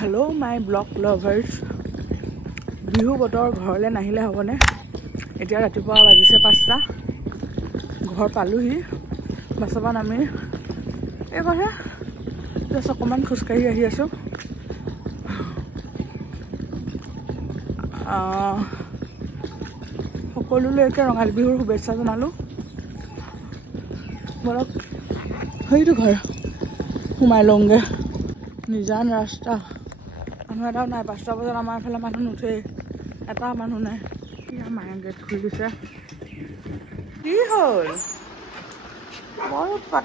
Hello my blog lovers. Bihu বতৰ ঘৰলে নাহিলে হ'বনে? এতিয়া ৰাতিপুৱা বাজিছে 5টা। ঘৰ পালোহি। বাছপা নামি এইবাৰে জাষ্ট অকমান খোজকাঢ়ি আহি আছো। সকলোলৈকে ৰঙালী বিহুৰ শুভেচ্ছা জনালো। বলক সেইটো ঘৰ সোমাই লওঁগে। নিজান ৰাস্তা মানুহ এটাও নাই। 5টা বজাত আমাৰ এইফালে মানুহ নুঠেই, এটা মানুহ নাই। মায়ে গেট খুলি দিছে। কি হ'ল? বৰ উৎপাত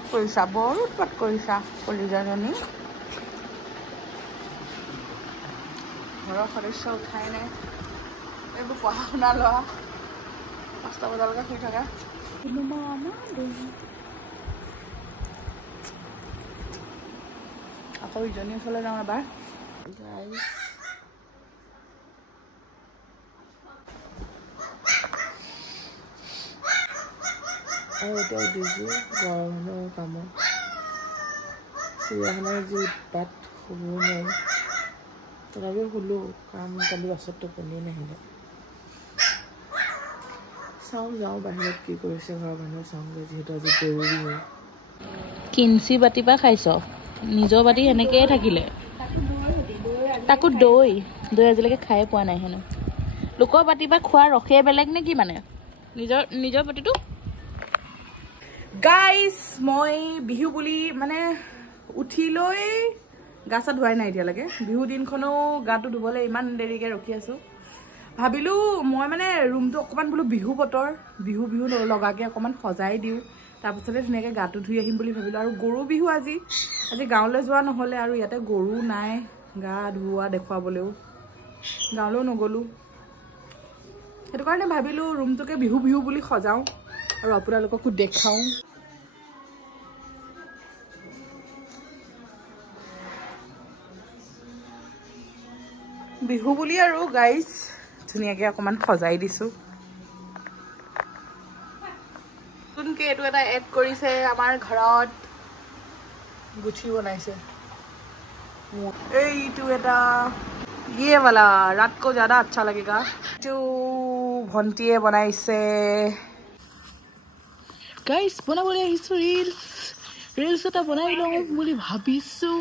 কৰিছা কলিজাজনী। ঘৰৰ সদস্য উঠাই নাই। এইবোৰ পঢ়া শুনা লোৱা 5টা বজালৈকে শুই থকা। আকৌ ইজনী ওচৰলৈ যাওঁ এবাৰ। আৰু এতিয়া উঠিছোঁ গৰমৰ কামত। চিৰিয়াখানাৰ যি উৎপাত শুব নোৱাৰি। তথাপিও শুলোঁ, কাৰণ কালি বাছত টোপনি নাহিলে। যাওঁ বাহিৰত কি কৰিছে ঘৰৰ মানুহে চাওঁগৈ, যিহেতু আজি গৰু বিহু। কিঞ্চি বাতি পৰা খাইছ, নিজৰ বাতি এনেকৈয়ে থাকিলে। তাকো দৈ আজিলৈকে খায়ে পোৱা নাই হেনো। লোকৰ বাতি পৰা খোৱাৰ ৰসে বেলেগ নে কি মানে? নিজৰ বাতিটো গাইজ মই বিহু বুলি মানে উঠি লৈ গা চা ধুৱাই নাই এতিয়ালৈকে। বিহু দিনখনো গাটো ধুবলৈ ইমান দেৰিকৈ ৰখি আছোঁ। ভাবিলোঁ মই মানে ৰুমটো অকণমান বোলো বিহু বতৰ, বিহু লগাকৈ অকণমান সজাই দিওঁ, তাৰপিছতে ধুনীয়াকৈ গাটো ধুই আহিম বুলি ভাবিলোঁ। আৰু গৰু বিহু আজি গাঁৱলৈ যোৱা নহ'লে, আৰু ইয়াতে গৰু নাই গা ধুওৱা দেখুৱাবলৈও, গাঁৱলৈও নগ'লোঁ। সেইটো কাৰণে ভাবিলোঁ ৰুমটোকে বিহু বুলি সজাওঁ আৰু আপোনালোককো দেখাওঁ। বিহু বুলি আৰু গাইজ ধুনীয়াকৈ অকণমান সজাই দিছোঁ। নতুনকৈ এইটো এটা এড কৰিছে আমাৰ ঘৰত, গুঠি বনাইছে। এইটো এটা ये वाला रात को ज़्यादा अच्छा लगेगा। जो भंटिए बनाइছে। गाइस बनाবলৈ আহিছো ৰিলস এটা বনাই লওঁ বুলি ভাবিছো।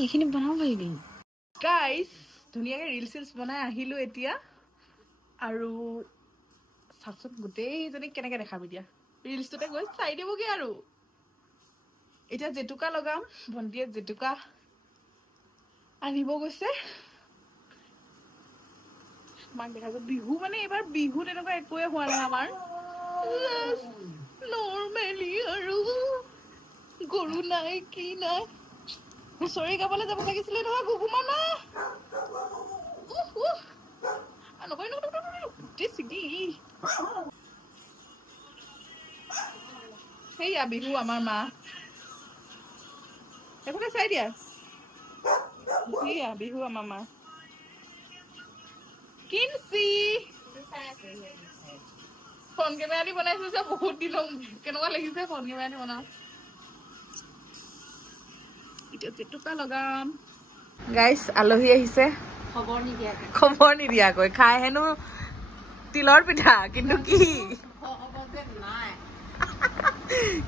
এইখিনি বনাব পাৰিবি গাইস। ধুনীয়াকৈ ৰিলস বনাই আহিলো এতিয়া। আৰু চাচোন গোটেইজনী কেনেকৈ দেখাম এতিয়া। ৰিলসটোতে গৈ চাই দিবগে আৰু। এতিয়া জেতুকা লগাম। ভন্টিয়ে জেতুকা আনিব গৈছে। মাক দেখাইছো। বিহু মানে এইবাৰ বিহু তেনেকুৱা একোৱে হোৱা নাই আমাৰ। নৰ্মেলি আৰু গৰু নাই কি নাই। হুঁচৰি গাবলৈ যাব লাগিছিলে নহয় গুগু মামা। সেইয়া বিহু আমাৰ মা। এইফালে চাই দিয়া। সেয়া বিহু আমাৰ মা। কিনচি ফোন কেমেৰা দি বনাইছো যে বহুত দিন কেনেকুৱা লাগিছে ফোন কেমেৰা দি বনাও। এতিয়া জেতুকা লগাম। গাইস আলহী আহিছে। খবৰ নিদিয়াকৈ খাই হেনো তিলৰ পিঠা, কিন্তু কি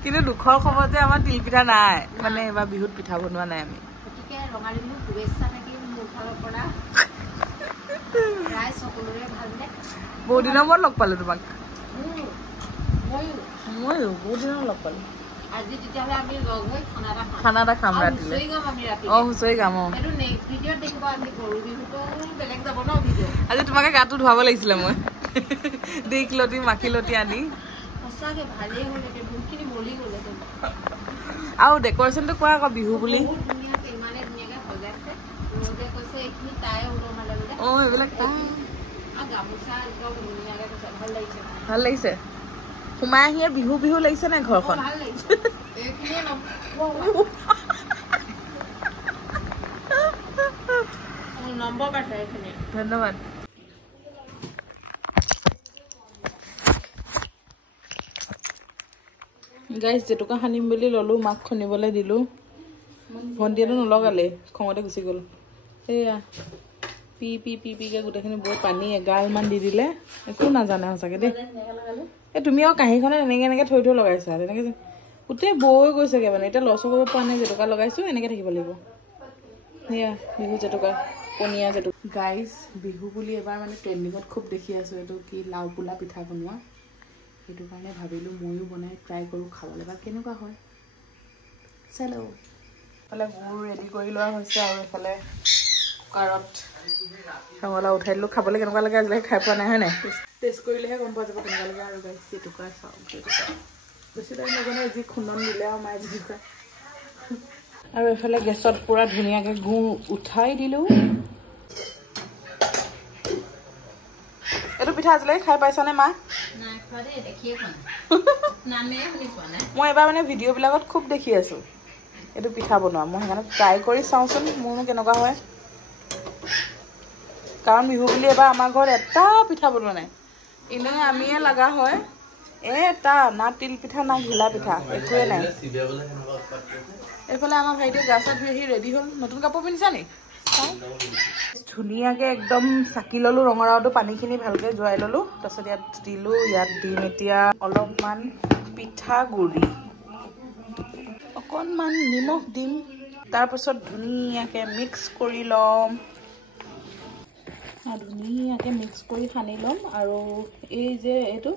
কিন্তু দুখৰ খবৰ যে আমাৰ তিল পিঠা নাই। মানে এবাৰ বিহুত পিঠা বনোৱা নাই আমি। ৰঙালী বিহু শুভেচ্ছা থাকিল মোৰ ফালৰ পৰা। বহুত দিনৰ মূৰত লগ পালো তোমাক। ময়ো বহুত দিনৰ লগ পালো। আজি তেতিয়াহ'লে আমি লগ হৈ খানা এটা খাম ৰাতিলে। হুঁচৰি গাম। আজি তোমাকে গাটো ধুৱাব লাগিছিলে মই। দীঘলতি মাখিলতি আনি। আৰু ডেকৰেশ্যনটো কোৱা আকৌ বিহু বুলি। এইবিলাক ভাল লাগিছে। সোমাই আহিয়ে বিহু লাগিছে নাই ঘৰখন? ধন্যবাদ। গাইজ জেতুকা সানিম বুলি ললো, মাক খুন্দিবলৈ দিলো। ভণ্টিয়েতো নলগালে খঙতে গুচি গ'ল এয়া পিকে গোটেইখিনি বৈ পানী এগালমান দি দিলে একো নাজানে সঁচাকে দেই এই তুমি আৰু কাঁহীখনত এনেকৈ থৈ লগাইছা তেনেকৈ গোটেই বৈ গৈছেগৈ মানে এতিয়া লছো কৰিব পৰা নাই জেতুকা লগাইছোঁ এনেকৈ থাকিব লাগিব সেয়া বিহু জেতুকা পনীয়া জেতুকা গাইজ বিহু বুলি এবাৰ মানে ট্ৰেণ্ডিঙত খুব দেখি আছোঁ এইটো কি লাও পোলা পিঠা বনোৱা সেইটো কাৰণে ভাবিলোঁ ময়ো বনাই ট্ৰাই কৰোঁ খাবলৈ বা কেনেকুৱা হয় চালো এইফালে গুড় ৰেডি কৰি লোৱা হৈছে আৰু এইফালে কুকাৰত ৰঙালাও উঠাই দিলোঁ খাবলৈ কেনেকুৱা লাগে আজিলৈকে খাই পোৱা নাই হয় নাই টেষ্ট কৰিলেহে গম পোৱা যাব কেনেকুৱা লাগে আৰু গাইজ জেতুকা চাওঁ জেতুকা বেছি টাইম নবনাই যি খুন্দন দিলে আৰু মায়ে জেতুকা আৰু এইফালে গেছত পুৰা ধুনীয়াকৈ গুড় উঠাই দিলোঁ এইটো পিঠা আজিলৈকে খাই পাইছানে মা মই এবাৰ মানে ভিডিঅ'বিলাকত খুব দেখি আছোঁ এইটো পিঠা বনোৱা মই সেইকাৰণে ট্ৰাই কৰি চাওঁচোন মোৰনো কেনেকুৱা হয় কাৰণ বিহু বুলি এবাৰ আমাৰ ঘৰত এটা পিঠা বনোৱা নাই এনেই আমিয়ে লগা হয় এটা না তিল পিঠা না ঘিলা পিঠা একোৱে নাই এইফালে আমাৰ ভাইটিয়ে গা চা ধুই আহি ৰেডি হ'ল নতুন কাপোৰ পিন্ধিছা নি ধুনীয়াকৈ একদম চাকি ল'লোঁ ৰঙালাওটো পানীখিনি ভালকৈ জোৱাই ল'লোঁ তাৰপিছত ইয়াত দিলোঁ ইয়াত দিম এতিয়া অলপমান পিঠাগুড়ি অকণমান নিমখ দিম তাৰপাছত ধুনীয়াকৈ মিক্স কৰি ল'ম ধুনীয়াকৈ মিক্স কৰি সানি ল'ম আৰু এই যে এইটো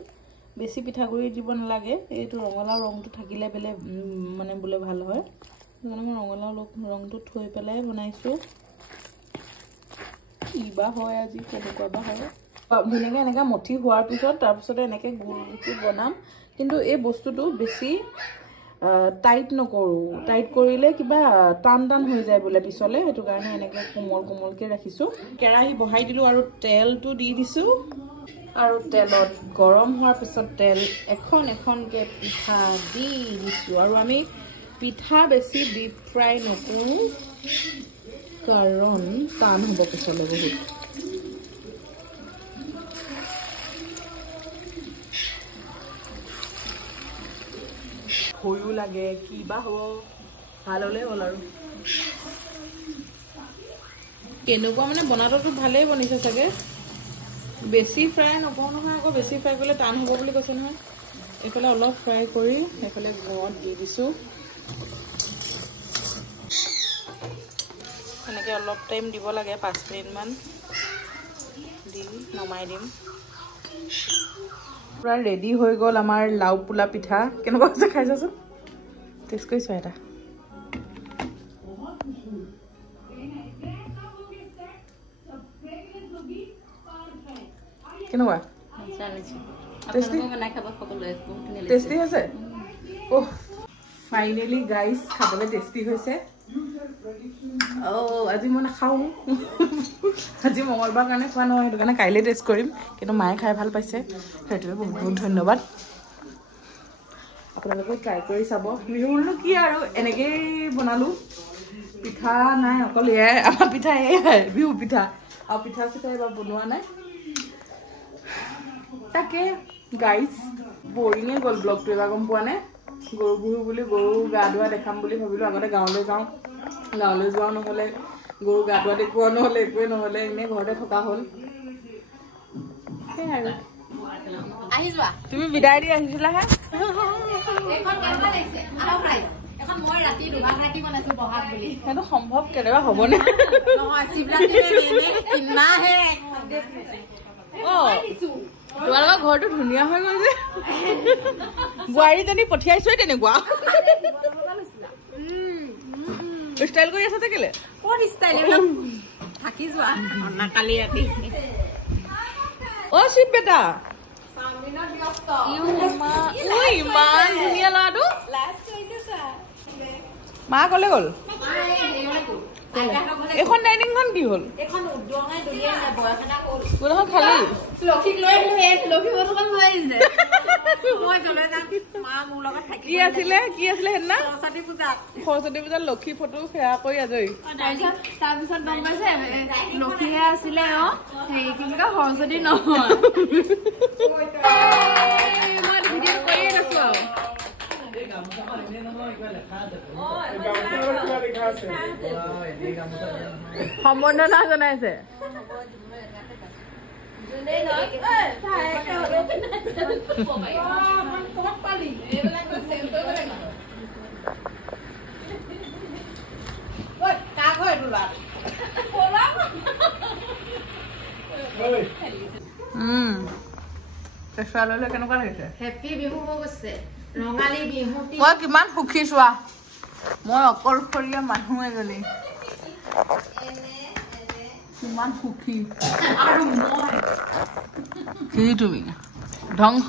বেছি পিঠাগুড়ি দিব নালাগে এইটো ৰঙালাও ৰংটো থাকিলে মানে বোলে ভাল হয় সেইকাৰণে মই ৰঙালাও ৰংটো থৈ পেলাই বনাইছোঁ কিবা হয় আজি কেনেকুৱা বা হয় ধুনীয়াকৈ এনেকৈ মঠি হোৱাৰ পিছত তাৰপিছতে এনেকৈ গুড়টো বনাম কিন্তু এই বস্তুটো বেছি টাইট নকৰোঁ টাইট কৰিলে কিবা টান হৈ যায় বোলে পিছলৈ সেইটো কাৰণে এনেকৈ কোমলকৈ ৰাখিছোঁ কেৰাহী বহাই দিলোঁ আৰু তেলটো দি দিছোঁ আৰু তেলত গৰম হোৱাৰ পিছত তেল এখনকৈ পিঠা দি দিছোঁ আৰু আমি পিঠা বেছি ডিপ ফ্ৰাই নকৰোঁ কাৰণ টান হ'ব পিছলৈ বহুত ভয়ো লাগে কিবা হ'ব ভাল হ'লে হ'ল আৰু কেনেকুৱা মানে বনাটোতো ভালেই বনিছে চাগে বেছি ফ্ৰাই নকৰোঁ নহয় আকৌ বেছি ফ্ৰাই কৰিলে টান হ'ব বুলি কৈছে নহয় এইফালে অলপ ফ্ৰাই কৰি এইফালে গুড়ত দি দিছোঁ এনেকৈ অলপ টাইম দিব লাগে 5 মিনিটমান দি নমাই দিম পুৰা ৰেডি হৈ গ'ল আমাৰ লাও পোলা পিঠা কেনেকুৱা হৈছে খাই চাচোন টেষ্ট কৰিছোঁ এটা কেনেকুৱা টেষ্টি হৈছে অহ ফাইনেলি গাইজ খাবলৈ টেষ্টি হৈছে আজি মই নাখাওঁ আজি মঙলবাৰ কাৰণে খোৱা নহয় সেইটো কাৰণে কাইলৈ টেষ্ট কৰিম কিন্তু মায়ে খাই ভাল পাইছে সেইটোৱে বহুত ধন্যবাদ আপোনালোকে ট্ৰাই কৰি চাব বিহুৰনো কি আৰু এনেকেই বনালোঁ পিঠা নাই অকল এয়াই আমাৰ পিঠা এয়াই বিহু পিঠা আৰু পিঠা চিঠা এইবাৰ বনোৱা নাই তাকে গাইজ বৰিঙে গ'ল ব্লগটো এবাৰ গম পোৱা নাই গৰু বিহু বুলি গৰু গা ধোৱা দেখাম বুলি ভাবিলোঁ আগতে গাঁৱলৈ যাওঁ গাঁৱলৈ যোৱাও নহ'লে গৰু গা ধোৱা দেখুওৱা নহ'লে একোৱে নহ'লে এনেই ঘৰতে থকা হ'ল সেয়াই আৰু তুমি বিদায় দি আহিছিলাহে সেইটো সম্ভৱ কেতিয়াবা হ'বনে তোমালোকৰ ঘৰটো ধুনীয়া হৈ গ'ল যে বোৱাৰীজনী পঠিয়াইছোৱে তেনেকুৱা ষ্টাইল কৰি আছে কেলে থাকি যোৱা কালি ৰাতি শিৱ বেটা ইমান ধুনীয়া ল'ৰাটো মা কলে গ'ল এখন ডাইনিংখন কি হ'ল কোনখন খালি কি আছিলে সেইদিনা সৰস্বতী পূজাত লক্ষী ফটো সেয়া কৰি আজৰি তাৰপিছত গম পাইছে লক্ষীহে আছিলে হেৰি কি বুলি কয় সৰস্বতী নহয় সম্বৰ্ধনা জনাইছে কেনেকুৱা লাগিছে হেপী বিহু হৈ গৈছে ৰঙালী বিহু মই কিমান সুখী চোৱা মই অকলশৰীয়া মানুহ এজনী কিমান সুখী আৰু মই কি তুমি ধ্বংস